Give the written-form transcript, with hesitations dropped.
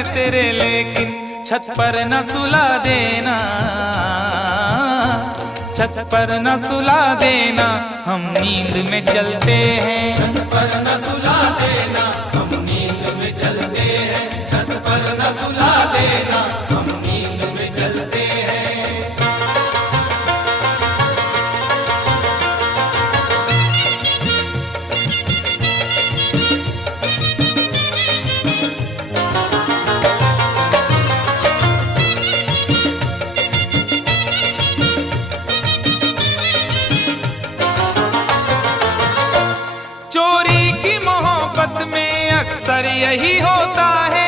हैं तेरे, लेकिन छत पर न सुला देना, छत पर न सुला देना, हम नींद में चलते हैं। छत पर न सुला देना, हम नींद में चलते हैं। छत पर न सुला देना, हम नींद में चलते हैं। चोरी की मोहब्बत में अक्सर यही होता है,